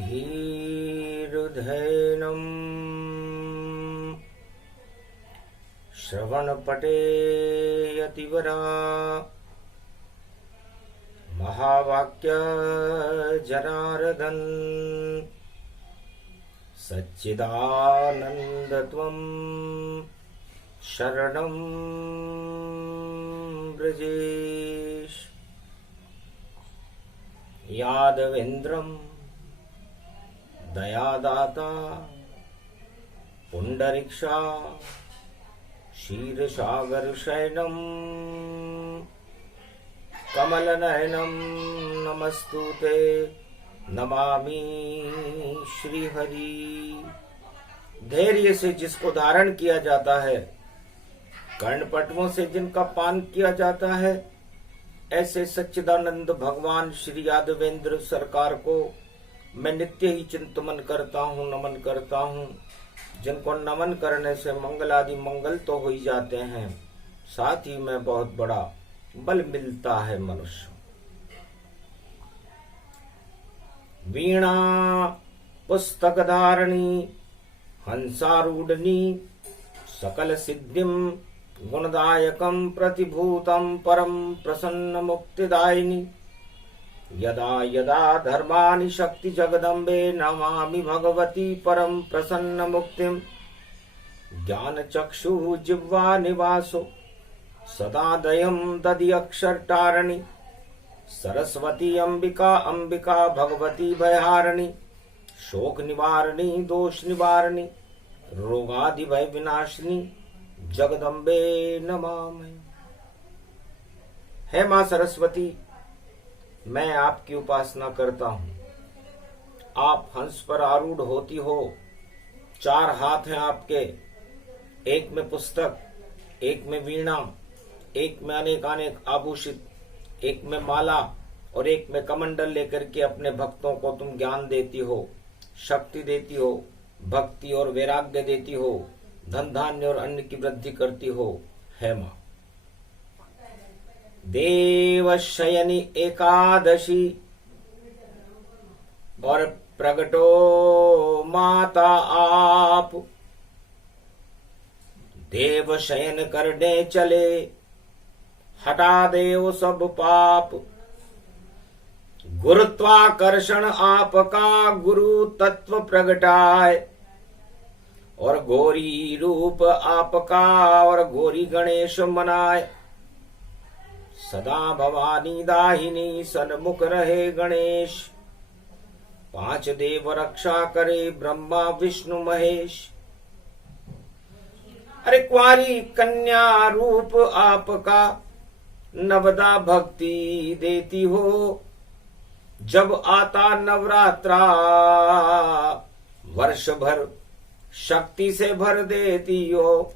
धीरुधैनं श्रवणपटेयतिवरा महावाक्य जनार्दन सच्चिदानन्दत्वं शरणं ब्रजेश। यादवेन्द्रं दयादाता पुंडरीक्षा क्षीरसागरशयनं कमलनयनं नमस्तुते नमामि श्रीहरि। धैर्य से जिसको धारण किया जाता है, कर्णपटवों से जिनका पान किया जाता है, ऐसे सच्चिदानंद भगवान श्री यादवेंद्र सरकार को मैं नित्य ही चिंतन करता हूँ, नमन करता हूँ। जिनको नमन करने से मंगल आदि मंगल तो हो ही जाते हैं, साथ ही में बहुत बड़ा बल मिलता है मनुष्य। वीणा पुस्तक धारणी हंसारूढ़नी सकल सिद्धिम गुणदायकं प्रतिभूतं परम प्रसन्न मुक्तिदायिनी। यदा यदा धर्माणि शक्ति जगदम्बे नमामि भगवती परम प्रसन्न मुक्तिं। ज्ञान चक्षु जिह्वा निवासो सदा दयं दधि अक्षरटारिणी। सरस्वती अंबिका अंबिका भगवती भयहारिणी। शोक निवारिणी दोष निवारिणी रोगादि भय विनाशिनी जगदम्बे नमामि। हे मां सरस्वती, मैं आपकी उपासना करता हूं। आप हंस पर आरूढ़ होती हो, 4 हाथ हैं आपके, एक में पुस्तक, एक में वीणा, एक में अनेक आभूषित, एक में माला और एक में कमंडल लेकर के अपने भक्तों को तुम ज्ञान देती हो, शक्ति देती हो, भक्ति और वैराग्य देती हो, धन धान्य और अन्न की वृद्धि करती हो। है मां देवशयनी एकादशी और प्रगटो माता आप। देव शयन करने चले हटा देव सब पाप। गुरुत्वाकर्षण आपका गुरु तत्व प्रगटाए और गौरी रूप आपका और गौरी गणेश मनाए। सदा भवानी दाहिनी सन्मुख रहे गणेश। 5 देव रक्षा करे ब्रह्मा विष्णु महेश। अरे कुंवारी कन्या रूप आपका नवदा भक्ति देती हो। जब आता नवरात्रा वर्ष भर शक्ति से भर देती हो।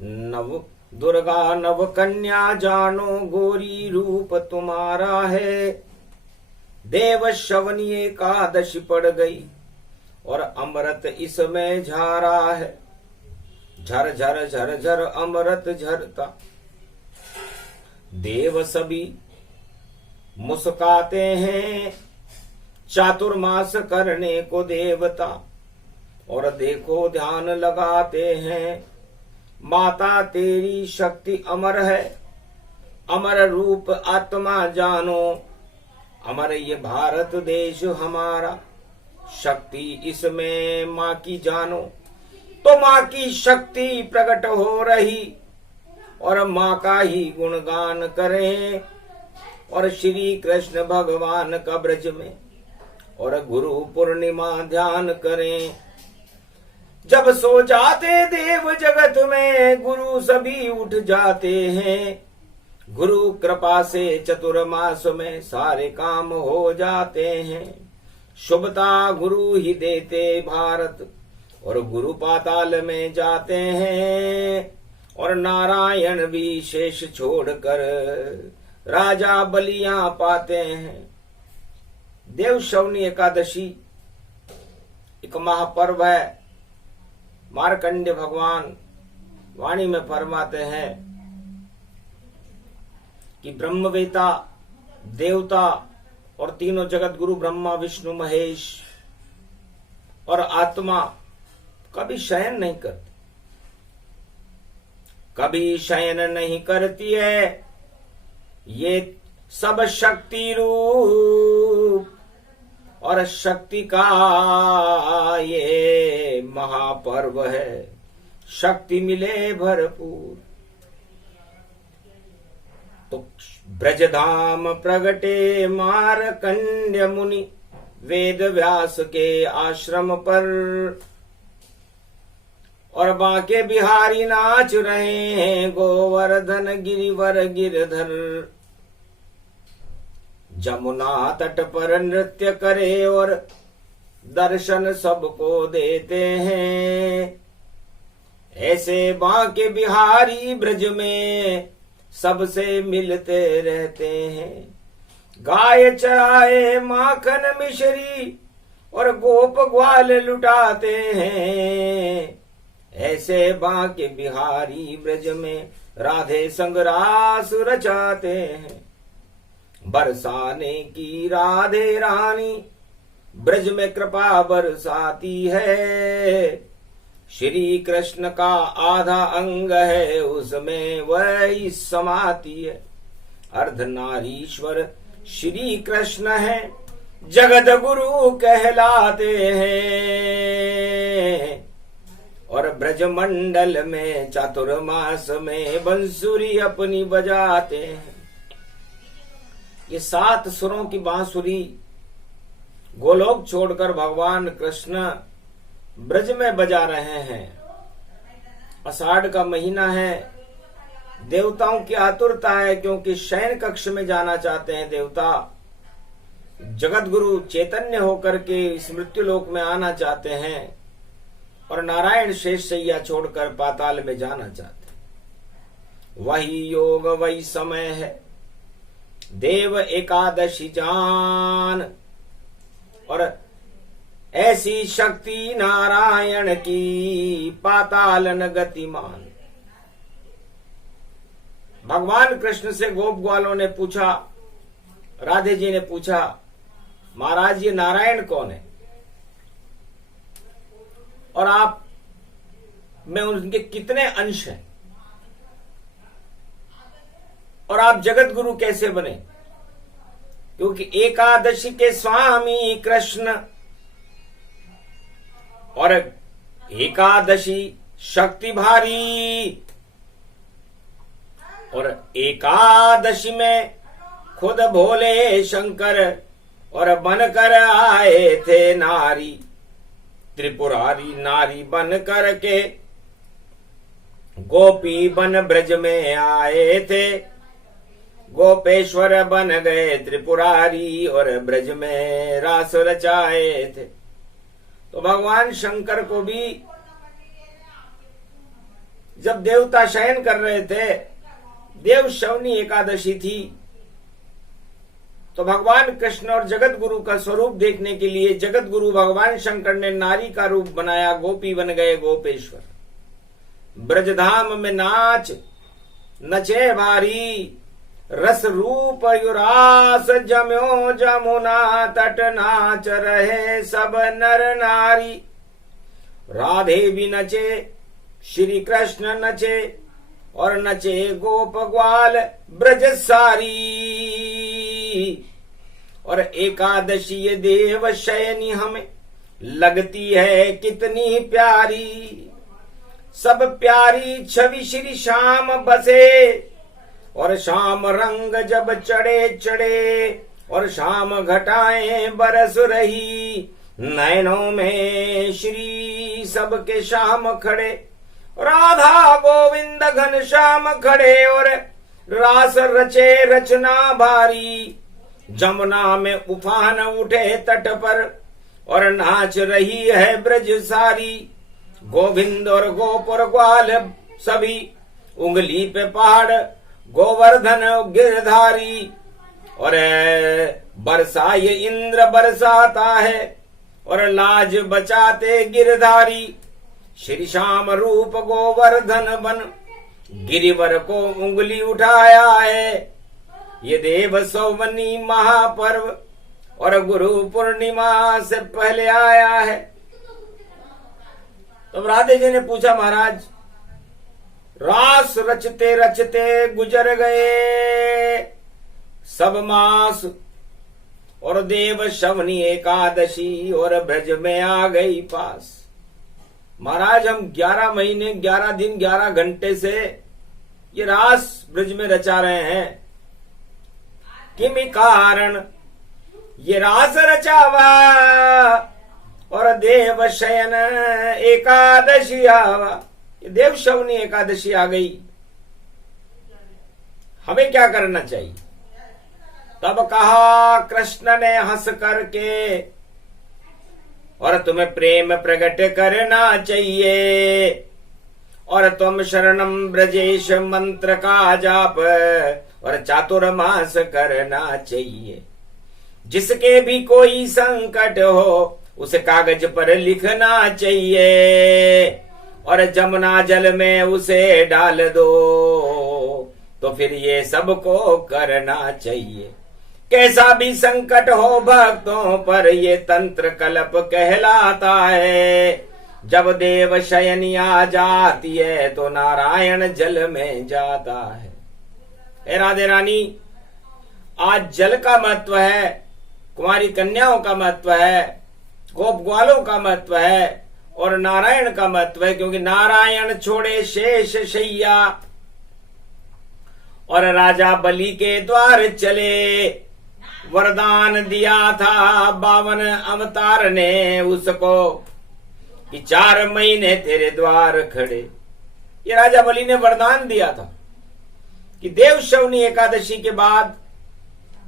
नव दुर्गा नव कन्या जानो गौरी रूप तुम्हारा है। देव श्रवणी एकादशी पड़ गई और अमृत इसमें झारा है। झर झर झर झर अमृत झरता। देव सभी मुस्काते हैं चातुर्मास करने को देवता। और देखो ध्यान लगाते हैं माता तेरी शक्ति अमर है। अमर रूप आत्मा जानो अमर ये भारत देश हमारा। शक्ति इसमें माँ की जानो तो माँ की शक्ति प्रकट हो रही और माँ का ही गुणगान करें। और श्री कृष्ण भगवान का ब्रज में और गुरु पूर्णिमा ध्यान करें। जब सो जाते देव जगत में गुरु सभी उठ जाते हैं। गुरु कृपा से चतुर्मास में सारे काम हो जाते हैं। शुभता गुरु ही देते भारत और गुरु पाताल में जाते हैं। और नारायण भी शेष छोड़कर राजा बलियां पाते हैं। देव श्रवणी एकादशी एक महापर्व है। मार्कंडेय भगवान वाणी में फरमाते हैं कि ब्रह्मवेता देवता और तीनों जगत गुरु ब्रह्मा विष्णु महेश और आत्मा कभी शयन नहीं करती, कभी शयन नहीं करती है। ये सब शक्ति रूप और शक्ति का ये महापर्व है, शक्ति मिले भरपूर। तो ब्रजधाम प्रगटे मारकंड्य मुनि वेद व्यास के आश्रम पर, और बांके बिहारी नाच रहे हैं गोवर्धन गिरिवर गिरधर। जमुना तट पर नृत्य करे और दर्शन सबको देते हैं। ऐसे बांके बिहारी ब्रज में सबसे मिलते रहते हैं। गाय चराए माखन मिश्री और गोप ग्वाल लुटाते हैं। ऐसे बांके बिहारी ब्रज में राधे संग रास रचाते हैं। बरसाने की राधे रानी ब्रज में कृपा बरसाती है। श्री कृष्ण का आधा अंग है उसमें वही समाती है। अर्धनारीश्वर श्री कृष्ण है, जगत गुरु कहलाते हैं। और ब्रज मंडल में चातुर्मास में बंसुरी अपनी बजाते हैं। ये 7 सुरों की बांसुरी गोलोक छोड़कर भगवान कृष्ण ब्रज में बजा रहे हैं। आषाढ़ का महीना है, देवताओं की आतुरता है क्योंकि शयन कक्ष में जाना चाहते हैं देवता। जगत गुरु चैतन्य होकर के इस मृत्यु लोक में आना चाहते हैं और नारायण शेष शैया छोड़कर पाताल में जाना चाहते हैं। वही योग वही समय है, देव एकादशी जान। और ऐसी शक्ति नारायण की पातालन गतिमान। भगवान कृष्ण से गोप ग्वालों ने पूछा, राधे जी ने पूछा, महाराज ये नारायण कौन है और आप में उनके कितने अंश हैं और आप जगत गुरु कैसे बने? क्योंकि एकादशी के स्वामी कृष्ण और एकादशी शक्ति भारी। और एकादशी में खुद भोले शंकर और बनकर आए थे नारी, त्रिपुरारी नारी बन कर के गोपी बन ब्रज में आए थे। गोपेश्वर बन गए त्रिपुरारी और ब्रज में रास रचाए थे। तो भगवान शंकर को भी जब देवता शयन कर रहे थे, देव शवनी एकादशी थी, तो भगवान कृष्ण और जगत गुरु का स्वरूप देखने के लिए जगत गुरु भगवान शंकर ने नारी का रूप बनाया, गोपी बन गए गोपेश्वर। ब्रजधाम में नाच नचे भारी, रस रूप युरास जम्यो जमुना तट नाच रहे सब नर नारी। राधे भी नचे, श्री कृष्ण नचे और नचे गोप ग्वाल ब्रज सारी। और एकादशी ये देव शयनी हमें लगती है कितनी प्यारी। सब प्यारी छवि श्री श्याम बसे और शाम रंग जब चढ़े चढ़े और शाम घटाएं बरस रही। नैनों में श्री सबके श्याम खड़े, राधा गोविंद घन श्याम खड़े और रास रचे रचना भारी। जमुना में उफान उठे तट पर और नाच रही है ब्रज सारी। गोविंद और गोप और ग्वाल सभी उंगली पे पहाड़ गोवर्धन गिरधारी। और बरसा ये इंद्र बरसाता है और लाज बचाते गिरधारी। श्री श्याम रूप गोवर्धन बन गिरिवर को उंगली उठाया है। ये देव सौवनी महापर्व और गुरु पूर्णिमा से पहले आया है। तो राधे जी ने पूछा, महाराज रास रचते रचते गुजर गए सब मास, और देव शवनी एकादशी और ब्रज में आ गई पास। महाराज हम 11 महीने 11 दिन 11 घंटे से ये रास ब्रज में रचा रहे हैं। किमि कारण ये रास रचावा और देव शयन एकादशी आवा। ये देव शवनी एकादशी आ गई, हमें क्या करना चाहिए? तब कहा कृष्ण ने हंस करके, और तुम्हें प्रेम प्रकट करना चाहिए, और तुम शरणम ब्रजेश मंत्र का जाप और चातुर्मास करना चाहिए। जिसके भी कोई संकट हो उसे कागज पर लिखना चाहिए, और जमुना जल में उसे डाल दो, तो फिर ये सबको करना चाहिए। कैसा भी संकट हो भक्तों पर ये तंत्र कल्प कहलाता है। जब देव शयनी आ जाती है तो नारायण जल में जाता है। हे राधे रानी, आज जल का महत्व है, कुमारी कन्याओं का महत्व है, गोप ग्वालों का महत्व है, और नारायण का महत्व है। क्योंकि नारायण छोड़े शेष शैया, और राजा बलि के द्वार चले। वरदान दिया था 52 अवतार ने उसको कि 4 महीने तेरे द्वार खड़े। ये राजा बलि ने वरदान दिया था कि देव शवनी एकादशी के बाद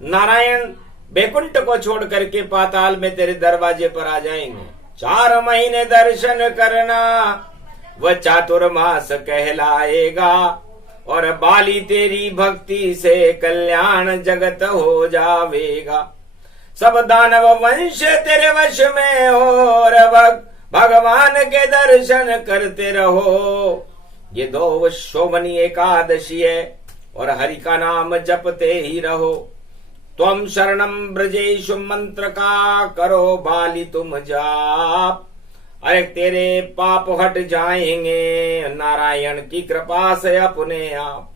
नारायण बैकुंठ को छोड़ करके पाताल में तेरे दरवाजे पर आ जाएंगे। 4 महीने दर्शन करना वह चातुर्मास कहलाएगा, और बाली तेरी भक्ति से कल्याण जगत हो जावेगा। सब दानव वंश तेरे वश में हो, और भगवान के दर्शन करते रहो। ये 2 शोभनी एकादशी है, और हरि का नाम जपते ही रहो। त्वम शरणम ब्रजेशु मंत्र का करो बाली तुम जाप, अरे तेरे पाप हट जाएंगे नारायण की कृपा से अपने आप।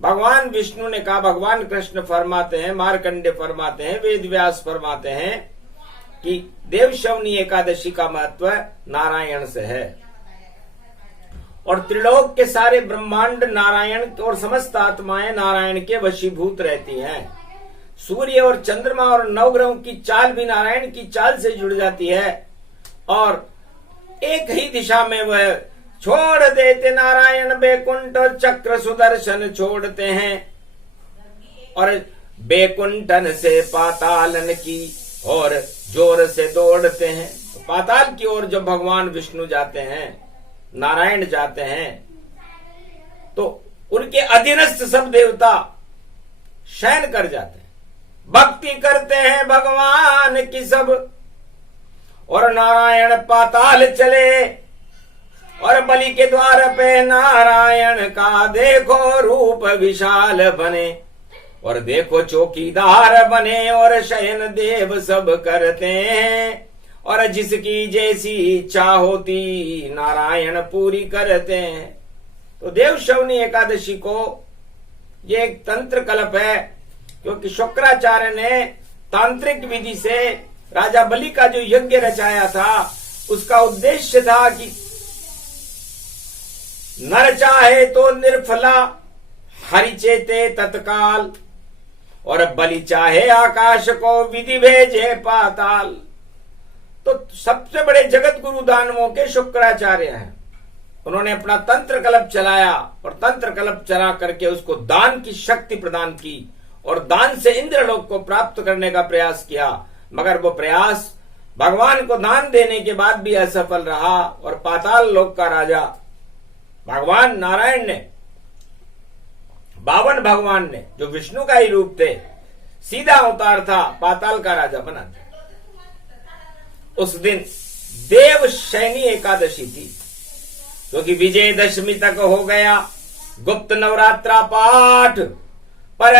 भगवान विष्णु ने कहा, भगवान कृष्ण फरमाते हैं, मार्कंडे फरमाते हैं, वेद व्यास फरमाते हैं कि देव शवनी एकादशी का महत्व नारायण से है, और त्रिलोक के सारे ब्रह्मांड नारायण और समस्त आत्माएं नारायण के वशीभूत रहती हैं। सूर्य और चंद्रमा और नवग्रहों की चाल भी नारायण की चाल से जुड़ जाती है, और एक ही दिशा में वह छोड़ देते नारायण बैकुंठ, और चक्र सुदर्शन छोड़ते हैं, और बैकुंठन से पातालन की और जोर से दौड़ते हैं। तो पाताल की ओर जब भगवान विष्णु जाते हैं, नारायण जाते हैं, तो उनके अधीनस्थ सब देवता शयन कर जाते हैं, भक्ति करते हैं भगवान की सब। और नारायण पाताल चले, और बलि के द्वार पे नारायण का देखो रूप विशाल बने, और देखो चौकीदार बने, और शयन देव सब करते हैं, और जिसकी जैसी इच्छा होती नारायण पूरी करते हैं। तो देव शवनी एकादशी को ये एक तंत्र कल्प है, क्योंकि शुक्राचार्य ने तांत्रिक विधि से राजा बलि का जो यज्ञ रचाया था, उसका उद्देश्य था कि नर चाहे तो निर्फला हरि चेते तत्काल, और बलि चाहे आकाश को विधि भेजे पाताल। तो सबसे बड़े जगत गुरु दानवों के शुक्राचार्य हैं। उन्होंने अपना तंत्र कल्प चलाया, और तंत्र कल्प चला करके उसको दान की शक्ति प्रदान की, और दान से इंद्रलोक को प्राप्त करने का प्रयास किया। मगर वो प्रयास भगवान को दान देने के बाद भी असफल रहा, और पाताल लोक का राजा भगवान नारायण ने, 52 भगवान ने, जो विष्णु का ही रूप थे, सीधा अवतार था, पाताल का राजा बना था। उस दिन देव शयनी एकादशी थी, क्योंकि विजयदशमी तक हो गया गुप्त नवरात्रा पाठ, पर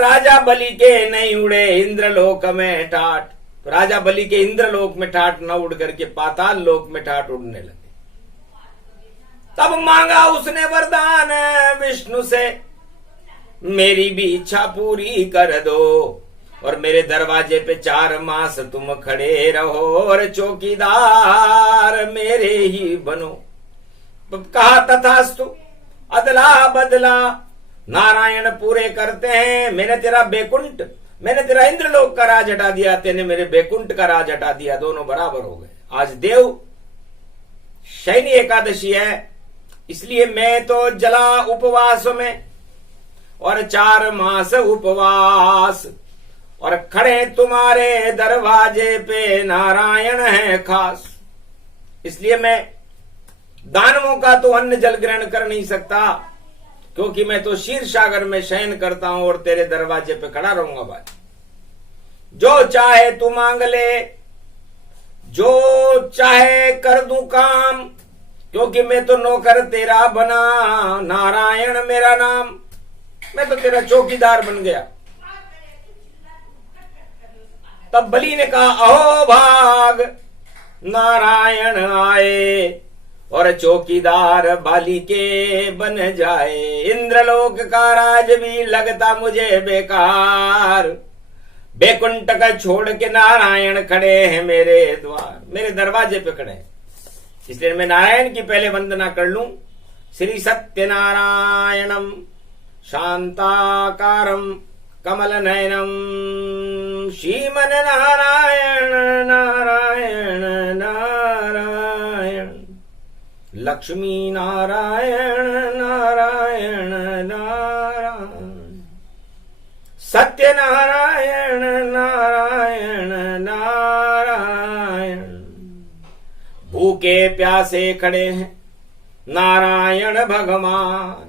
राजा बलि के नहीं उड़े इंद्रलोक में ठाट। राजा बलि के इंद्रलोक में ठाट न उड़ करके पाताल लोक में ठाट उड़ने लगे। तब मांगा उसने वरदान विष्णु से, मेरी भी इच्छा पूरी कर दो और मेरे दरवाजे पे 4 मास तुम खड़े रहो और चौकीदार मेरे ही बनो। कहा तथास्तु, अदला बदला नारायण पूरे करते हैं। मैंने तेरा इंद्रलोक का राज हटा दिया, तेने मेरे बैकुंठ का राज हटा दिया, दोनों बराबर हो गए। आज देव शयनी एकादशी है, इसलिए मैं तो जला उपवास में और 4 मास उपवास, और खड़े तुम्हारे दरवाजे पे नारायण है खास। इसलिए मैं दानवों का तो अन्न जल ग्रहण कर नहीं सकता, क्योंकि मैं तो क्षीर सागर में शयन करता हूं और तेरे दरवाजे पे खड़ा रहूंगा भाई। जो चाहे तू मांग ले, जो चाहे कर दूं काम, क्योंकि मैं तो नौकर तेरा बना, नारायण मेरा नाम, मैं तो तेरा चौकीदार बन गया। तब बलि ने कहा, अहो भाग, नारायण आए और चौकीदार बाली के बन जाए। इंद्रलोक का राज भी लगता मुझे बेकार, बैकुंठ का छोड़ के नारायण खड़े हैं मेरे द्वार, मेरे दरवाजे पे खड़े हैं। इसलिए मैं नारायण की पहले वंदना कर लूं। श्री सत्यनारायणम शांताकारम कमल नयनम श्रीमन नारायण नारायण नारायण लक्ष्मी नारायण नारायण नारायण सत्यनारायण नारायण नारायण। भूखे प्यासे खड़े हैं नारायण भगवान,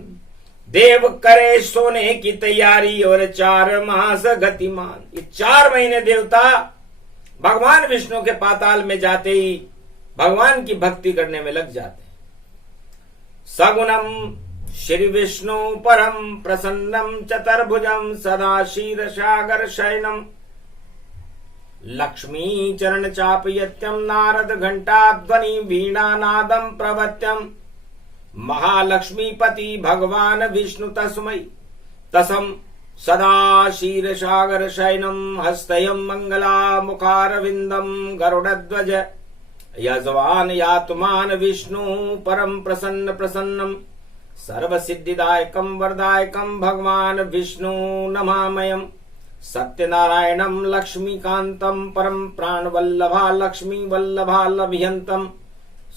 देव करे सोने की तैयारी और 4 मास गतिमान। ये 4 महीने देवता भगवान विष्णु के पाताल में जाते ही भगवान की भक्ति करने में लग जाते हैं। सगुणम श्री विष्णु परम प्रसन्नम चतुर्भुजम सदा क्षीर सागर शयनम लक्ष्मी चरण चापयत्यम नारद घंटा ध्वनि वीणा नादम प्रवत्यम महालक्ष्मीपति भगवान विष्णु तस्मै तसम सदा क्षीर सागर शयनम हस्तयम मंगला मुखारविंदम गरुड़ध्वज यजवान यात्मान विष्णु परम प्रसन्न प्रसन्नम सर्व सिद्धिदायकम वरदायकम भगवान विष्णु नमामयम सत्यनारायणम लक्ष्मीकांतम परम प्राण वल्लभा लक्ष्मी वल्लभा लभ्यंतम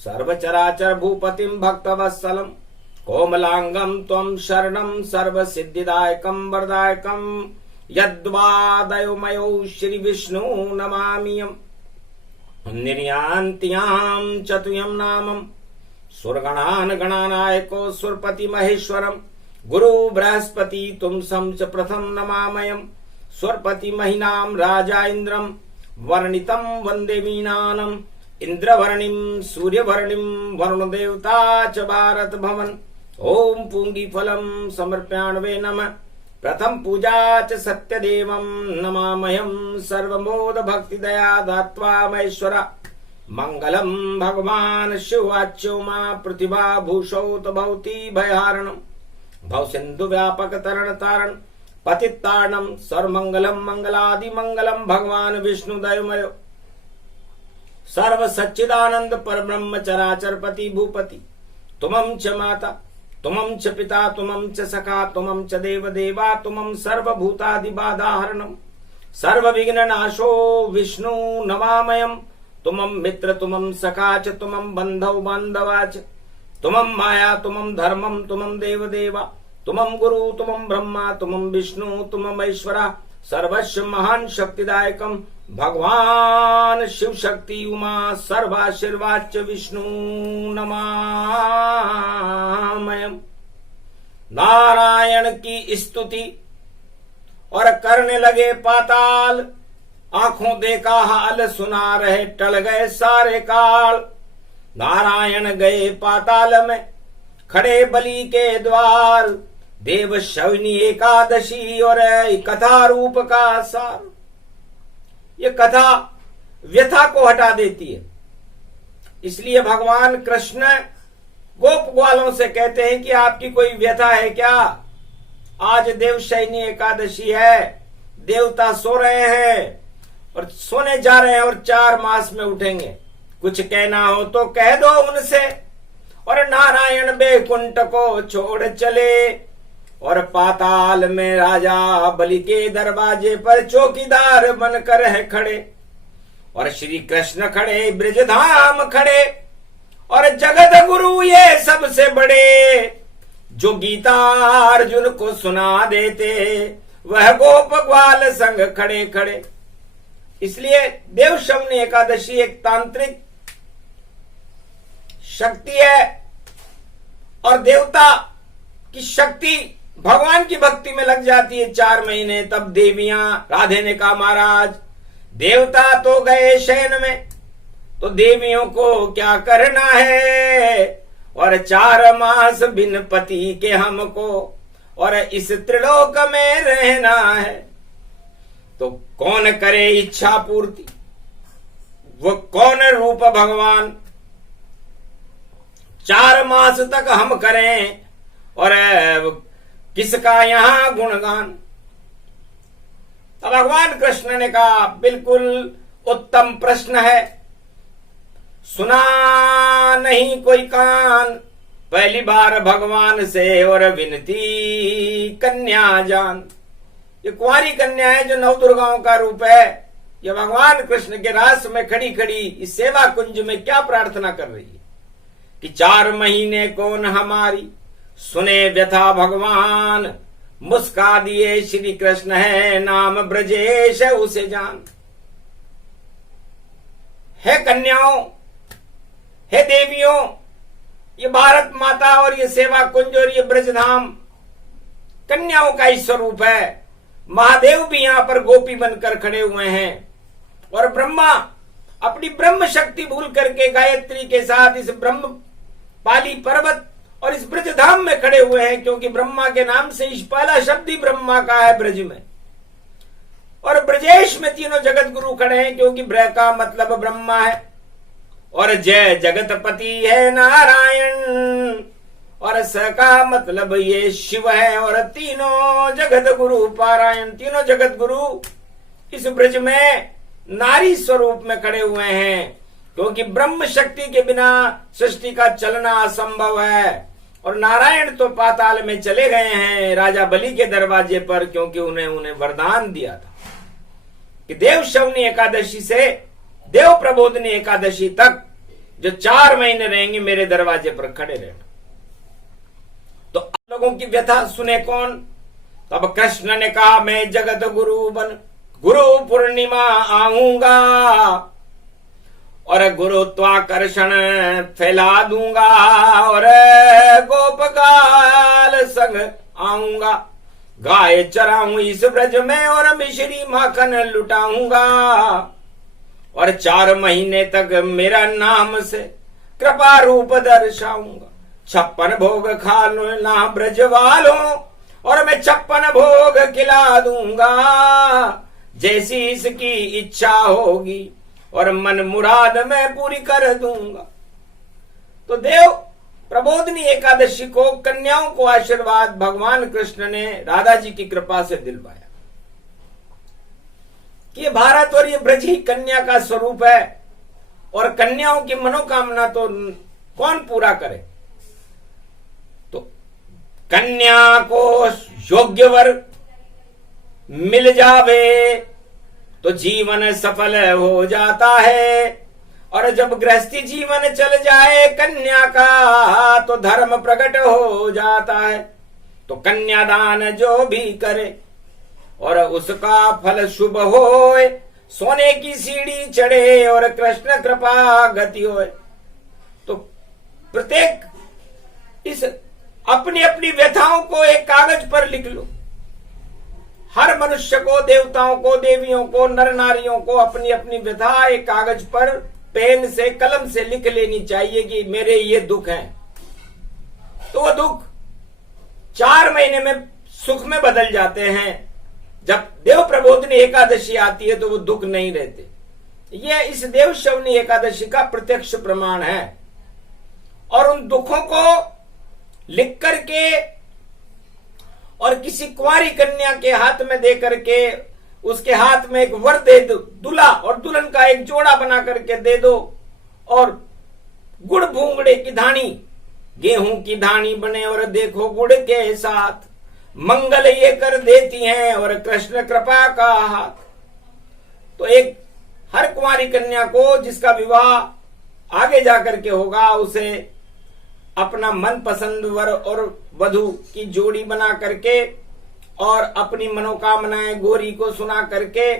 सर्वचराचर भूपतिम भक्तवत्सलम कोमलांगम त्वं शरणं सर्व सिद्धिदायकम वरदायकम यद्वादयोमयो श्री विष्णु नमामियम निर्यान्त्याम चतुयम नामम सुरगणान गणानायको सुरपति महेश्वरम गुरु बृहस्पति तुम समच प्रथम नमामयम सुरपति महिनाम राजा इंद्रम वर्णितम वंदे मीनानम इंद्रवर्णिम सूर्यवर्णिम वरुण देवता च भारत भवन ओम पूंगी फलम समर्प्याण्वे नमः प्रथम पूजा च सत्यदेवम नमामयम सर्वमोद भक्ति दया दात्वा महेश्वरा मंगलम भगवान शिवाच्यो मां प्रतिभा भूषौत भवती भयहारणम भव सिंधु व्यापक तरण तारण पतितारणम सर्वमंगलम मंगलादि मंगलम भगवान विष्णु दयमयो सर्व सच्चिदानंद परब्रह्म चराचर पति भूपति तुमं च माता तुमं च पिता तुमं च सखा तुमं च देव देवा तुमं सर्वभूतादि बाधाहरणम सर्व विघ्न नाशो विष्णु नमामयम तुमं मित्र तुमं सखा च तुमं बंधव बांधवा च तुमं माया तुमं धर्मम तुमं देव देवा तुमं गुरु तुमं ब्रह्मा तुमं विष्णु तुमं ईश्वरा सर्वस्व महान शक्तिदायकम भगवान शिव शक्ति उमा सर्वाशीर्वाच विष्णु नमामयम। नारायण की स्तुति और करने लगे पाताल, आंखों देखा हाल सुना रहे टल गए सारे काल। नारायण गए पाताल में खड़े बलि के द्वार, देव शवनी एकादशी और कथा रूप का सार। ये कथा व्यथा को हटा देती है, इसलिए भगवान कृष्ण गोप ग्वालों से कहते हैं कि आपकी कोई व्यथा है क्या? आज देवशयनी एकादशी है, देवता सो रहे हैं और सोने जा रहे हैं और 4 मास में उठेंगे। कुछ कहना हो तो कह दो उनसे, और नारायण बैकुंठ को छोड़ चले और पाताल में राजा बलि के दरवाजे पर चौकीदार बनकर है खड़े, और श्री कृष्ण खड़े ब्रजधाम खड़े, और जगत गुरु ये सबसे बड़े, जो गीता अर्जुन को सुना देते वह गोप ग्वाल संग खड़े खड़े। इसलिए देवशवनी एकादशी एक तांत्रिक शक्ति है, और देवता की शक्ति भगवान की भक्ति में लग जाती है 4 महीने। तब देवियां, राधे ने कहा महाराज देवता तो गए शयन में, तो देवियों को क्या करना है, और 4 मास बिन पति के हमको और इस त्रिलोक में रहना है। तो कौन करे इच्छा पूर्ति, वो कौन रूप भगवान, 4 मास तक हम करें और किसका यहां गुणगान। तो भगवान कृष्ण ने कहा बिल्कुल उत्तम प्रश्न है, सुना नहीं कोई कान, पहली बार भगवान से और विनती कन्या जान। ये कुंवारी कन्या है जो 9 दुर्गाओं का रूप है। ये भगवान कृष्ण के रास में खड़ी खड़ी इस सेवा कुंज में क्या प्रार्थना कर रही है कि 4 महीने कौन हमारी सुने व्यथा भगवान, मुस्का दिए श्री कृष्ण है नाम ब्रजेश उसे जान। है कन्याओं, हे देवियों, ये भारत माता और ये सेवा कुंज और ये ब्रजधाम कन्याओं का ही स्वरूप है। महादेव भी यहां पर गोपी बनकर खड़े हुए हैं, और ब्रह्मा अपनी ब्रह्म शक्ति भूल करके गायत्री के साथ इस ब्रह्म पाली पर्वत और इस ब्रजधाम में खड़े हुए हैं, क्योंकि ब्रह्मा के नाम से इस पहला शब्द ही ब्रह्मा का है ब्रज में। और ब्रजेश में तीनों जगत गुरु खड़े हैं, क्योंकि ब्र का मतलब ब्रह्मा है, और जय जगतपति है नारायण, और स का मतलब ये शिव है, और तीनों जगत गुरु पारायण। तीनों जगत गुरु इस ब्रज में नारी स्वरूप में खड़े हुए हैं, क्योंकि ब्रह्म शक्ति के बिना सृष्टि का चलना असंभव है। और नारायण तो पाताल में चले गए हैं राजा बलि के दरवाजे पर, क्योंकि उन्हें वरदान दिया था कि देवशवनी एकादशी से देव प्रबोधनी एकादशी तक जो 4 महीने रहेंगे मेरे दरवाजे पर खड़े रहना। तो आप लोगों की व्यथा सुने कौन? तब कृष्ण ने कहा मैं जगत गुरु बन गुरु पूर्णिमा आऊंगा, और गुरुत्वाकर्षण फैला दूंगा, और गोपकाल संग आऊंगा, गाय चराऊं इस ब्रज में और मिश्री माखन लुटाऊंगा, और 4 महीने तक मेरा नाम से कृपा रूप दर्शाऊंगा। 56 भोग खा लो ना ब्रज वालों, और मैं 56 भोग खिला दूंगा, जैसी इसकी इच्छा होगी और मन मुराद मैं पूरी कर दूंगा। तो देव प्रबोधनी एकादशी को कन्याओं को आशीर्वाद भगवान कृष्ण ने राधा जी की कृपा से दिलवाया कि ये भारत और ये ब्रज ही कन्या का स्वरूप है, और कन्याओं की मनोकामना तो कौन पूरा करे। तो कन्या को योग्य वर मिल जावे तो जीवन सफल हो जाता है, और जब गृहस्थी जीवन चल जाए कन्या का तो धर्म प्रकट हो जाता है। तो कन्यादान जो भी करे और उसका फल शुभ होए, सोने की सीढ़ी चढ़े और कृष्ण कृपा गति होए। तो प्रत्येक इस अपनी अपनी व्यथाओं को एक कागज पर लिख लो। हर मनुष्य को, देवताओं को, देवियों को, नर नारियों को अपनी अपनी व्यथा एक कागज पर पेन से कलम से लिख लेनी चाहिए कि मेरे ये दुख हैं। तो वो दुख 4 महीने में सुख में बदल जाते हैं। जब देव प्रबोधिनी एकादशी आती है तो वो दुख नहीं रहते। ये इस देव शवनी एकादशी का प्रत्यक्ष प्रमाण है। और उन दुखों को लिख करके और किसी कुंवारी कन्या के हाथ में दे करके उसके हाथ में एक वर दे दो, दूल्हा और दुल्हन का एक जोड़ा बना करके दे दो, और गुड़ भूंगड़े की धानी, गेहूं की धानी बने और देखो गुड़ के साथ, मंगल ये कर देती हैं और कृष्ण कृपा का हाथ। तो एक हर कुंवारी कन्या को जिसका विवाह आगे जाकर के होगा, उसे अपना मनपसंद वर और वधु की जोड़ी बना करके और अपनी मनोकामनाएं गोरी को सुना करके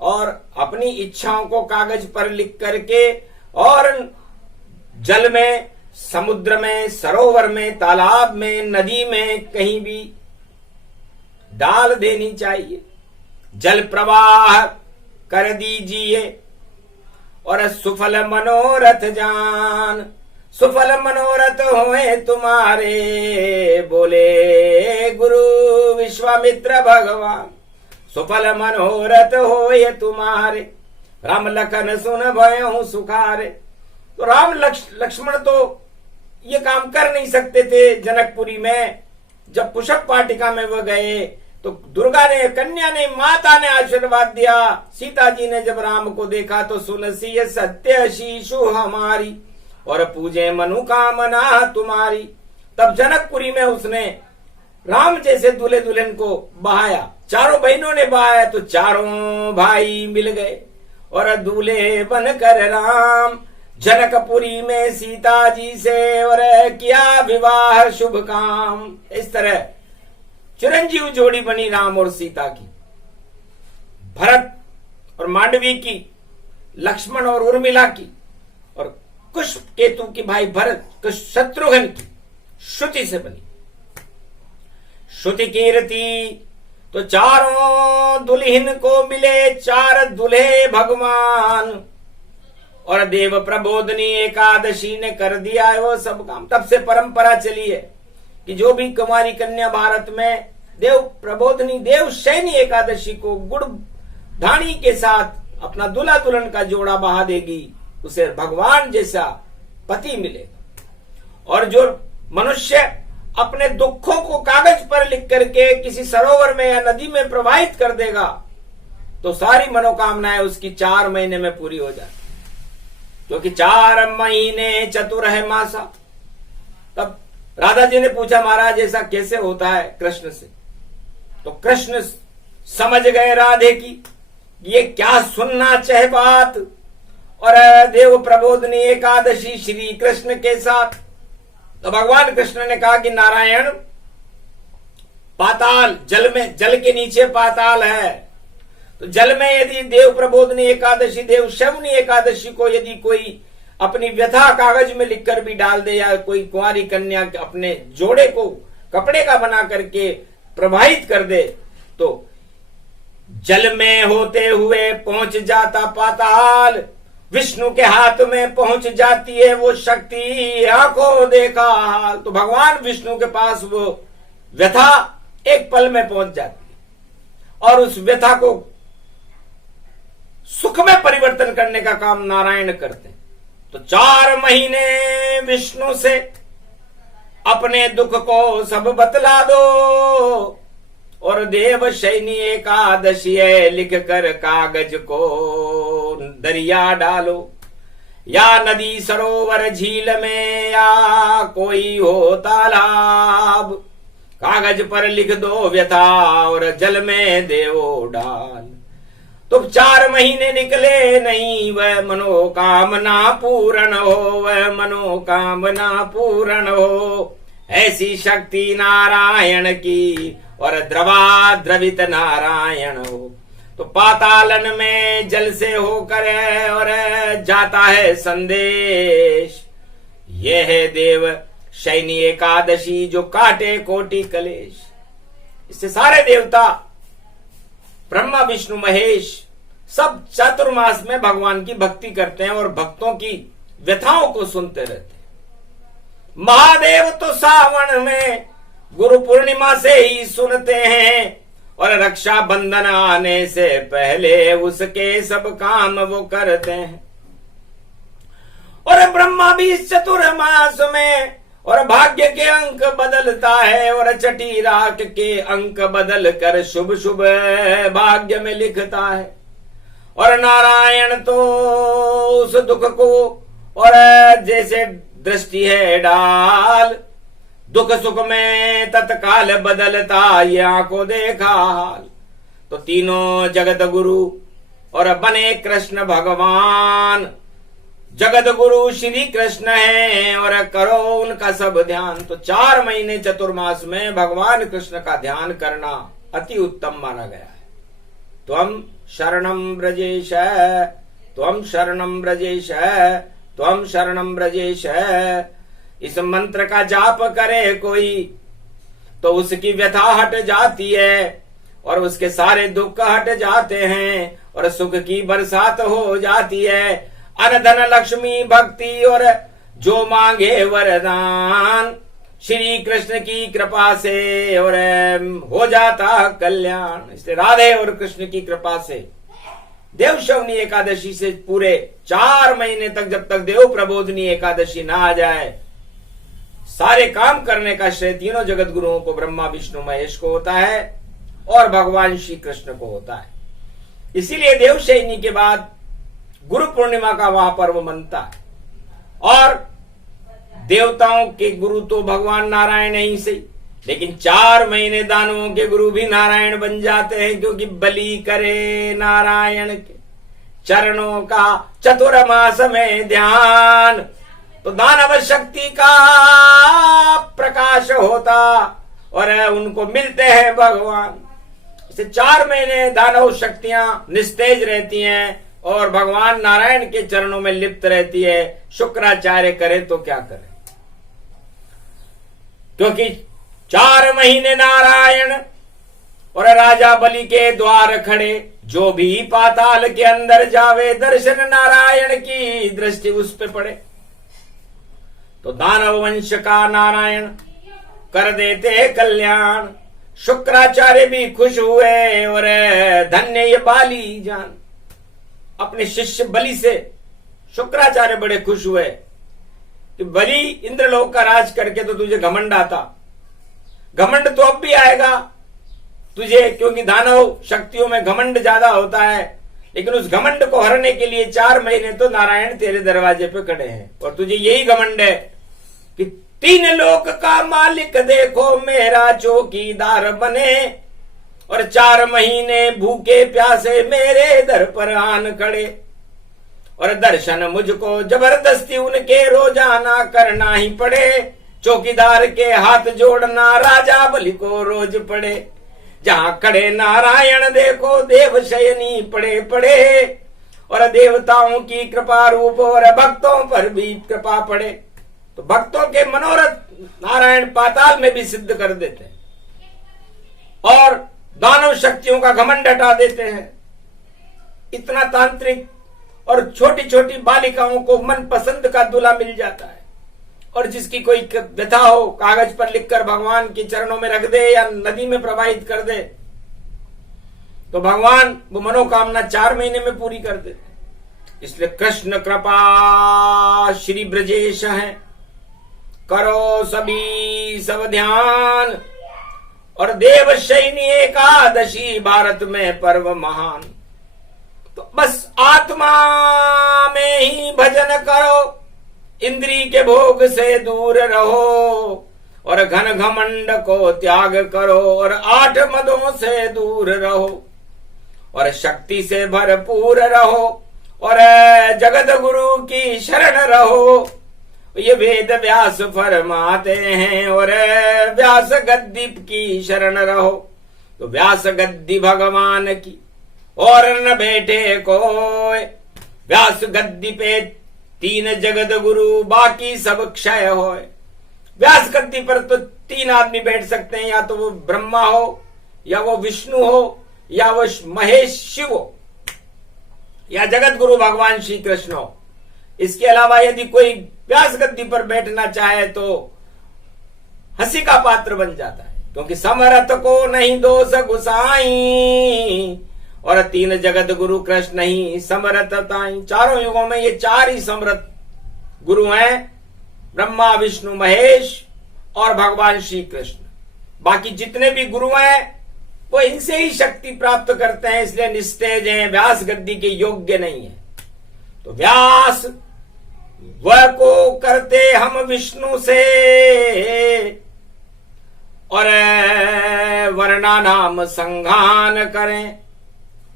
और अपनी इच्छाओं को कागज पर लिख करके और जल में, समुद्र में, सरोवर में, तालाब में, नदी में कहीं भी डाल देनी चाहिए। जल प्रवाह कर दीजिए और सुफल मनोरथ जान, सुफल मनोरथ होए तुम्हारे, बोले गुरु विश्वामित्र भगवान। सुफल मनोरथ होए तुम्हारे, राम लखन सुन भयउ सुखारे। तो राम लक्ष्मण तो ये काम कर नहीं सकते थे जनकपुरी में। जब पुष्प वाटिका में वो गए तो दुर्गा ने, कन्या ने, माता ने आशीर्वाद दिया। सीता जी ने जब राम को देखा तो सुनसी सत्य शीशु हमारी और पूजे मनोकामना तुम्हारी। तब जनकपुरी में उसने राम जैसे दूल्हे दुल्हन को बहाया। चारों बहनों ने बहाया तो चारों भाई मिल गए और दूल्हे बनकर राम जनकपुरी में सीता जी से और किया विवाह शुभ काम। इस तरह चिरंजीव जोड़ी बनी राम और सीता की, भरत और मांडवी की, लक्ष्मण और उर्मिला की, और कुश केतु की भाई भरत शत्रुघ्न की श्रुति से बनी। श्रुति कीर्ति तो चारों दुल्हन को मिले 4 दुल्हे भगवान, और देव प्रबोधनी एकादशी ने कर दिया है वो सब काम। तब से परंपरा चली है कि जो भी कुमारी कन्या भारत में देव प्रबोधनी देव शयनी एकादशी को गुड़ धानी के साथ अपना दूल्हा दुल्हन का जोड़ा बहा देगी, उसे भगवान जैसा पति मिलेगा। और जो मनुष्य अपने दुखों को कागज पर लिख करके किसी सरोवर में या नदी में प्रवाहित कर देगा तो सारी मनोकामनाएं उसकी 4 महीने में पूरी हो जाती, क्योंकि 4 महीने चतुर है मासा। तब राधा जी ने पूछा, महाराज ऐसा कैसे होता है कृष्ण से? तो कृष्ण समझ गए राधे की ये क्या सुनना चाहे बात। और देव प्रबोधनी एकादशी श्री कृष्ण के साथ। तो भगवान कृष्ण ने कहा कि नारायण, पाताल जल में, जल के नीचे पाताल है, तो जल में यदि देव प्रबोधनी एकादशी देव शवनी एकादशी को यदि कोई अपनी व्यथा कागज में लिखकर भी डाल दे, या कोई कुंवारी कन्या अपने जोड़े को कपड़े का बना करके प्रवाहित कर दे, तो जल में होते हुए पहुंच जाता पाताल, विष्णु के हाथ में पहुंच जाती है वो शक्ति, आंखों देखा हाल। तो भगवान विष्णु के पास वो व्यथा एक पल में पहुंच जाती है और उस व्यथा को सुख में परिवर्तन करने का काम नारायण करते हैं। तो 4 महीने विष्णु से अपने दुख को सब बतला दो, और देव शयनी एकादशी है लिख कर कागज को दरिया डालो, या नदी सरोवर झील में या कोई हो तालाब, कागज पर लिख दो व्यथा और जल में देवो डाल। तो 4 महीने निकले नहीं, वह मनोकामना पूर्ण हो, वह मनोकामना पूर्ण हो। ऐसी शक्ति नारायण की और द्रवा द्रवित नारायण हो। तो पातालन में जल से होकर और जाता है संदेश, यह है देव शयनी एकादशी जो काटे कोटि कलेश। इससे सारे देवता ब्रह्मा विष्णु महेश सब चातुर्मास में भगवान की भक्ति करते हैं और भक्तों की व्यथाओं को सुनते रहते हैं। महादेव तो सावन में गुरु पूर्णिमा से ही सुनते हैं, और रक्षा बंधन आने से पहले उसके सब काम वो करते हैं। और ब्रह्मा भी इस चतुर्मास में और भाग्य के अंक बदलता है, और छठी रात के अंक बदल कर शुभ शुभ भाग्य में लिखता है। और नारायण तो उस दुख को, और जैसे दृष्टि है डाल, दुख सुख में तत्काल बदलता ये आंखों देखा हाल। तो तीनों जगत गुरु और बने कृष्ण भगवान, जगत गुरु श्री कृष्ण है, और करो उनका सब ध्यान। तो 4 महीने चतुर्मास में भगवान कृष्ण का ध्यान करना अति उत्तम माना गया है। त्वं शरणं ब्रजेश, त्वं शरणं ब्रजेश, त्वं शरणं ब्रजेश। इस मंत्र का जाप करे कोई तो उसकी व्यथा हट जाती है, और उसके सारे दुख हट जाते हैं, और सुख की बरसात हो जाती है। अन्न धन लक्ष्मी भक्ति और जो मांगे वरदान, श्री कृष्ण की कृपा से और हो जाता कल्याण। इसलिए राधे और कृष्ण की कृपा से देवशवनी एकादशी से पूरे 4 महीने तक, जब तक देव प्रबोधनी एकादशी ना आ जाए, सारे काम करने का श्रेय तीनों जगत गुरुओं को, ब्रह्मा विष्णु महेश को होता है, और भगवान श्री कृष्ण को होता है। इसीलिए देवशयनी के बाद गुरु पूर्णिमा का वह पर्व मनता है। और देवताओं के गुरु तो भगवान नारायण ही सही, लेकिन 4 महीने दानवों के गुरु भी नारायण बन जाते हैं, क्योंकि बलि करे नारायण के चरणों का चतुर्मास में ध्यान। तो दानव शक्ति का प्रकाश होता, और उनको मिलते हैं भगवान। इसे 4 महीने दानव शक्तियां निस्तेज रहती हैं, और भगवान नारायण के चरणों में लिप्त रहती है। शुक्राचार्य करे तो क्या करे, क्योंकि 4 महीने नारायण और राजा बलि के द्वार खड़े, जो भी पाताल के अंदर जावे दर्शन नारायण की दृष्टि उस पे पड़े। तो दानव वंश का नारायण कर देते कल्याण। शुक्राचार्य भी खुश हुए, और धन्य ये बाली जान। अपने शिष्य बलि से शुक्राचार्य बड़े खुश हुए कि बलि इंद्रलोक का राज करके तो तुझे घमंड आता, घमंड तो अब भी आएगा तुझे, क्योंकि दानव शक्तियों में घमंड ज्यादा होता है। लेकिन उस घमंड को हरने के लिए 4 महीने तो नारायण तेरे दरवाजे पे खड़े हैं, और तुझे यही घमंड है कि 3 लोक का मालिक देखो मेरा चौकीदार बने, और 4 महीने भूखे प्यासे मेरे दर पर आन खड़े, और दर्शन मुझको जबरदस्ती उनके रोजाना करना ही पड़े। चौकीदार के हाथ जोड़ना राजा बलि को रोज पड़े। जहां खड़े नारायण देखो देव शयनी पड़े पड़े, और देवताओं की कृपा रूप और भक्तों पर भी कृपा पड़े। तो भक्तों के मनोरथ नारायण पाताल में भी सिद्ध कर देते हैं, और दानव शक्तियों का घमंड हटा देते हैं। इतना तांत्रिक, और छोटी छोटी बालिकाओं को मन पसंद का दूल्हा मिल जाता है, और जिसकी कोई व्यथा हो कागज पर लिखकर भगवान के चरणों में रख दे या नदी में प्रवाहित कर दे, तो भगवान वो मनोकामना 4 महीने में पूरी कर देते। इसलिए कृष्ण कृपा श्री ब्रजेश है, करो सभी सब ध्यान। और देवशयनी एकादशी भारत में पर्व महान। तो बस आत्मा में ही भजन करो, इंद्री के भोग से दूर रहो, और घन घमंड को त्याग करो, और 8 मदों से दूर रहो, और शक्ति से भरपूर रहो, और जगत गुरु की शरण रहो। ये वेद व्यास फरमाते हैं, और व्यास गद्दी की शरण रहो। तो व्यास गद्दी भगवान की और न बैठे कोई, व्यास गद्दी पे 3 जगत गुरु बाकी सब क्षय होए। व्यास गद्दी पर तो 3 आदमी बैठ सकते हैं, या तो वो ब्रह्मा हो, या वो विष्णु हो, या वो महेश शिव हो, या जगत गुरु भगवान श्री कृष्ण हो। इसके अलावा यदि कोई व्यास गद्दी पर बैठना चाहे तो हंसी का पात्र बन जाता है, क्योंकि समरथ को नहीं दोष गुसाई और तीन जगत गुरु कृष्ण ही समरथ ताई। चारों युगों में ये चार ही समरथ गुरु हैं, ब्रह्मा विष्णु महेश और भगवान श्री कृष्ण। बाकी जितने भी गुरु हैं वो इनसे ही शक्ति प्राप्त करते हैं, इसलिए निस्तेज हैं, व्यास गद्दी के योग्य नहीं है। तो व्यास वह को करते हम विष्णु से और वर्णा नाम संगान करें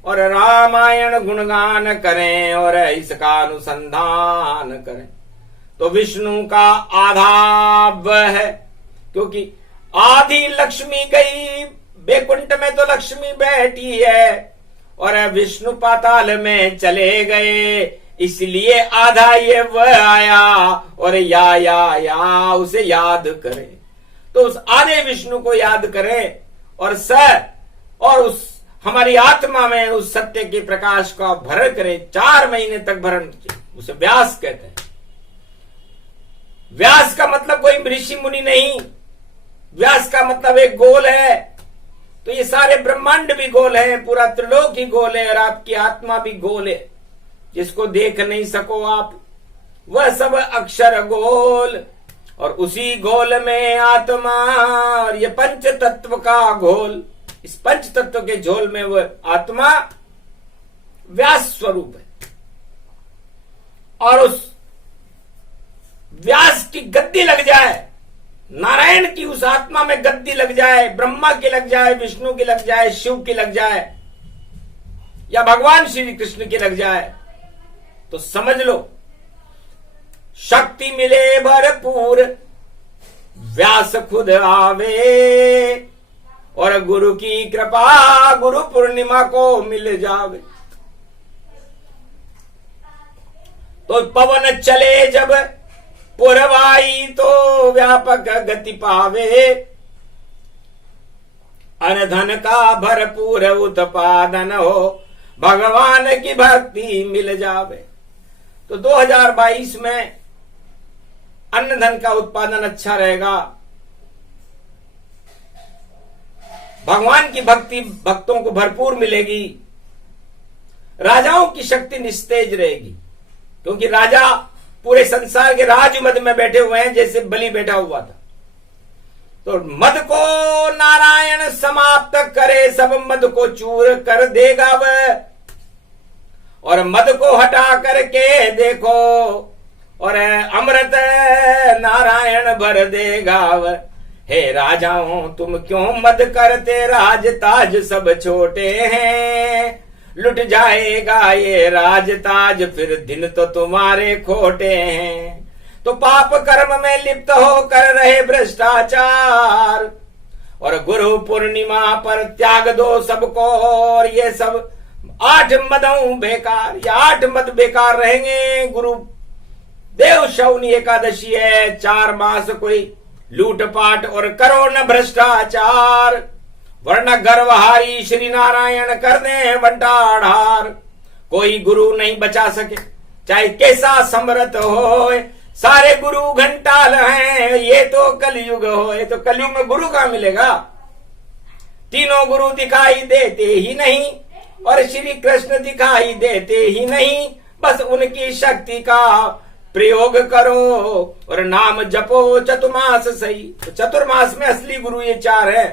और रामायण गुणगान करें और इसका अनुसंधान करें। तो विष्णु का आधा वह है, क्योंकि आधी लक्ष्मी गई बैकुंठ में तो लक्ष्मी बैठी है और विष्णु पाताल में चले गए, इसलिए आधा ये वह आया और या उसे याद करें। तो उस आधे विष्णु को याद करें और और उस हमारी आत्मा में उस सत्य के प्रकाश का भरण करें। 4 महीने तक भरण, उसे व्यास कहते हैं। व्यास का मतलब कोई ऋषि मुनि नहीं, व्यास का मतलब एक गोल है। तो ये सारे ब्रह्मांड भी गोल है, पूरा त्रिलोक ही गोल है और आपकी आत्मा भी गोल है। जिसको देख नहीं सको आप, वह सब अक्षर गोल और उसी गोल में आत्मा और ये पंच तत्व का घोल। इस पंच तत्व के झोल में वह आत्मा व्यास स्वरूप है और उस व्यास की गद्दी लग जाए, नारायण की उस आत्मा में गद्दी लग जाए, ब्रह्मा की लग जाए, विष्णु की लग जाए, शिव की लग जाए या भगवान श्री कृष्ण की लग जाए, तो समझ लो शक्ति मिले भरपूर, व्यास खुद आवे और गुरु की कृपा गुरु पूर्णिमा को मिल जावे। तो पवन चले जब पुरवाई तो व्यापक गति पावे, अनधन का भरपूर उत्पादन हो, भगवान की भक्ति मिल जावे। तो 2022 में अन्न धन का उत्पादन अच्छा रहेगा, भगवान की भक्ति भक्तों को भरपूर मिलेगी, राजाओं की शक्ति निस्तेज रहेगी, क्योंकि राजा पूरे संसार के राजमद में बैठे हुए हैं, जैसे बलि बैठा हुआ था। तो मद को नारायण समाप्त करे, सब मद को चूर कर देगा वह, और मद को हटा करके देखो और अमृत नारायण भर देगा वह। हे राजाओं तुम क्यों मद करते, राज ताज सब छोटे हैं, लुट जाएगा ये राज ताज, फिर दिन तो तुम्हारे खोटे हैं। तो पाप कर्म में लिप्त होकर रहे भ्रष्टाचार, और गुरु पूर्णिमा पर त्याग दो सबको, और ये सब 8 मदों बेकार, या 8 मद बेकार रहेंगे। गुरु देव शौनी एकादशी है, 4 मास कोई लूट पाट और करो न भ्रष्टाचार, वरना गर्वहारी श्री नारायण कर दे बंटाढ़ार। कोई गुरु नहीं बचा सके चाहे कैसा समर्थ हो, सारे गुरु घंटाल हैं, ये तो कलयुग हो। तो कलयुग में गुरु कहां मिलेगा? तीनों गुरु दिखाई देते ही नहीं और श्री कृष्ण दिखाई देते ही नहीं, बस उनकी शक्ति का प्रयोग करो और नाम जपो चतुर्मास सही। तो चतुर्मास में असली गुरु ये 4 है,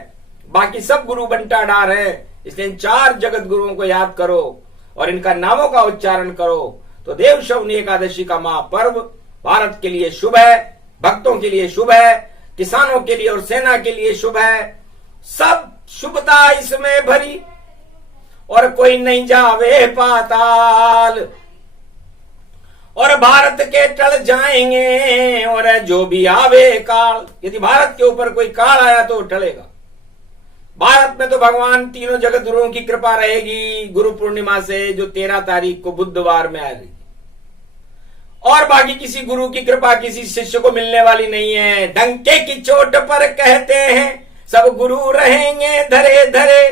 बाकी सब गुरु बंटाढ़ार है। इसलिए इन 4 जगत गुरुओं को याद करो और इनका नामों का उच्चारण करो। तो देव शौनी एकादशी का महापर्व भारत के लिए शुभ है, भक्तों के लिए शुभ है, किसानों के लिए और सेना के लिए शुभ है। सब शुभता इसमें भरी और कोई नहीं जावे पाताल, और भारत के टल जाएंगे और जो भी आवे काल। यदि भारत के ऊपर कोई काल आया तो टलेगा। भारत में तो भगवान तीनों जगत गुरुओं की कृपा रहेगी गुरु पूर्णिमा से, जो 13 तारीख को बुधवार में आएगी, और बाकी किसी गुरु की कृपा किसी शिष्य को मिलने वाली नहीं है। डंके की चोट पर कहते हैं सब गुरु रहेंगे धरे धरे,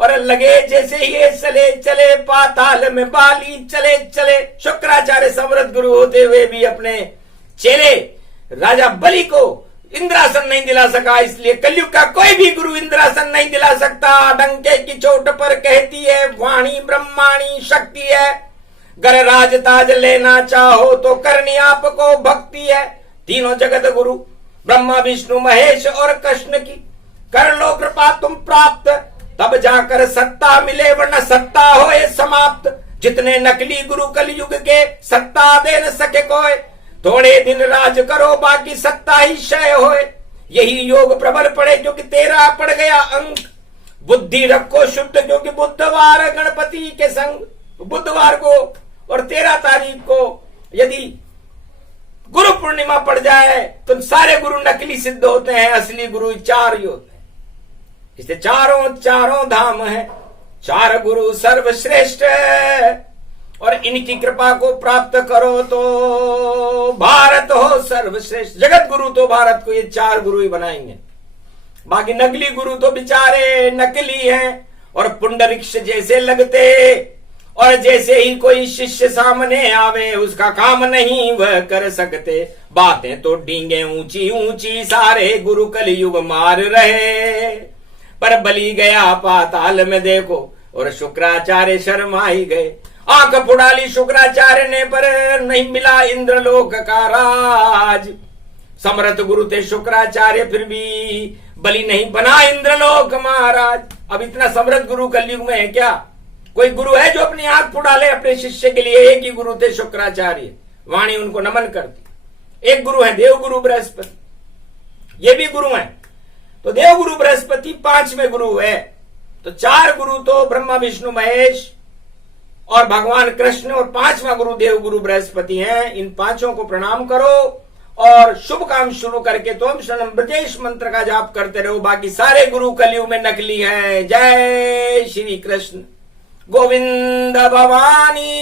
और लगे जैसे ये चले चले पाताल में बाली चले चले। शुक्राचार्य समर्थ गुरु होते हुए भी अपने चेले राजा बलि को इंद्रासन नहीं दिला सका, इसलिए कलयुग का कोई भी गुरु इंद्रासन नहीं दिला सकता। डंके की चोट पर कहती है वाणी ब्रह्माणी शक्ति है, गर राज ताज लेना चाहो तो करनी आपको भक्ति है। तीनों जगत गुरु ब्रह्मा विष्णु महेश और कृष्ण की कर लो कृपा तुम प्राप्त, तब जाकर सत्ता मिले वरना सत्ता होए समाप्त। जितने नकली गुरु कलयुग के सत्ता दे न सके कोई, थोड़े दिन राज करो बाकी सत्ता ही क्षय होए। यही योग प्रबल पड़े क्योंकि तेरा पड़ गया अंक, बुद्धि रखो शुद्ध क्योंकि बुधवार गणपति के संग। बुधवार को और 13 तारीख को यदि गुरु पूर्णिमा पड़ जाए तो सारे गुरु नकली सिद्ध होते हैं, असली गुरु 4 ही होते हैं। इससे चारों धाम है, 4 गुरु सर्वश्रेष्ठ है, और इनकी कृपा को प्राप्त करो तो भारत हो सर्वश्रेष्ठ। जगत गुरु तो भारत को ये 4 गुरु ही बनाएंगे, बाकी नकली गुरु तो बेचारे नकली हैं और पुंडरीक्ष जैसे लगते, और जैसे ही कोई शिष्य सामने आवे उसका काम नहीं वह कर सकते। बातें तो डींगे ऊंची ऊंची सारे गुरु कलयुग मार रहे, पर बलि गया पाताल में देखो और शुक्राचार्य शर्मा ही गए। आंख फुड़ाली शुक्राचार्य ने पर नहीं मिला इंद्रलोक का राज। समर्थ गुरु थे शुक्राचार्य फिर भी बलि नहीं बना इंद्रलोक महाराज। अब इतना समर्थ गुरु कलयुग में है क्या? कोई गुरु है जो अपनी आंख फुड़ा ले अपने शिष्य के लिए? एक ही गुरु थे शुक्राचार्य, वाणी उनको नमन करती। एक गुरु है देवगुरु बृहस्पति, ये भी गुरु हैं। तो देवगुरु बृहस्पति 5वें गुरु है। तो 4 गुरु तो ब्रह्मा विष्णु महेश और भगवान कृष्ण, और 5वां गुरु देवगुरु बृहस्पति हैं। इन 5 को प्रणाम करो और शुभ काम शुरू करके तो हम शरणम ब्रजेश मंत्र का जाप करते रहो। बाकी सारे गुरु कलयुग में नकली हैं। जय श्री कृष्ण गोविंद भवानी।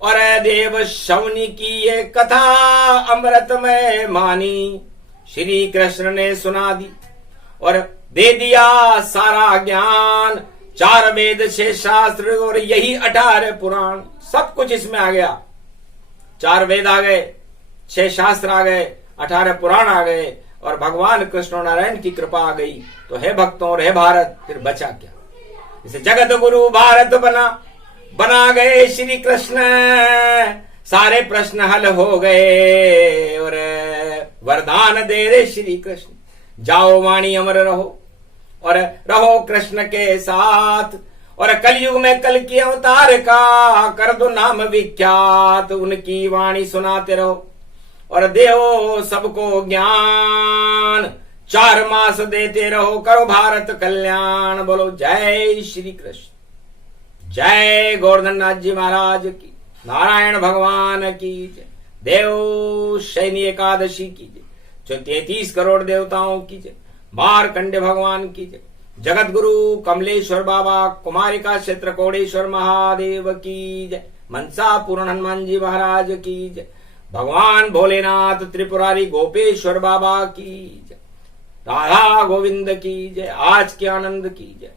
और देव शौनी की ये कथा अमृतमय मानी, श्री कृष्ण ने सुना दी और दे दिया सारा ज्ञान। 4 वेद 6 शास्त्र और यही 18 पुराण, सब कुछ इसमें आ गया। 4 वेद आ गए, 6 शास्त्र आ गए, 18 पुराण आ गए, और भगवान कृष्ण नारायण की कृपा आ गई। तो हे भक्तों और हे भारत, फिर बचा क्या? इसे जगत गुरु भारत बना गए श्री कृष्ण। सारे प्रश्न हल हो गए और वरदान दे रहे श्री कृष्ण। जाओ वाणी अमर रहो और रहो कृष्ण के साथ, और कलयुग में कल की अवतार का कर दो नाम विख्यात। उनकी वाणी सुनाते रहो और देहो सबको ज्ञान। 4 मास देते रहो, करो भारत कल्याण। बोलो जय श्री कृष्ण। जय गोवर्धन नाथ जी महाराज की, नारायण भगवान की जय, देव शयनी एकादशी की जय, जो 33 करोड़ देवताओं की जय, मारकंडे भगवान की जय, जगत गुरु कमलेश्वर बाबा कुमारिका क्षेत्र कोडेश्वर महादेव की जय, मनसा पूर्ण हनुमान जी महाराज की जय, भगवान भोलेनाथ त्रिपुरारी गोपेश्वर बाबा की जय, राधा गोविंद की जय, आज के आनंद की जय।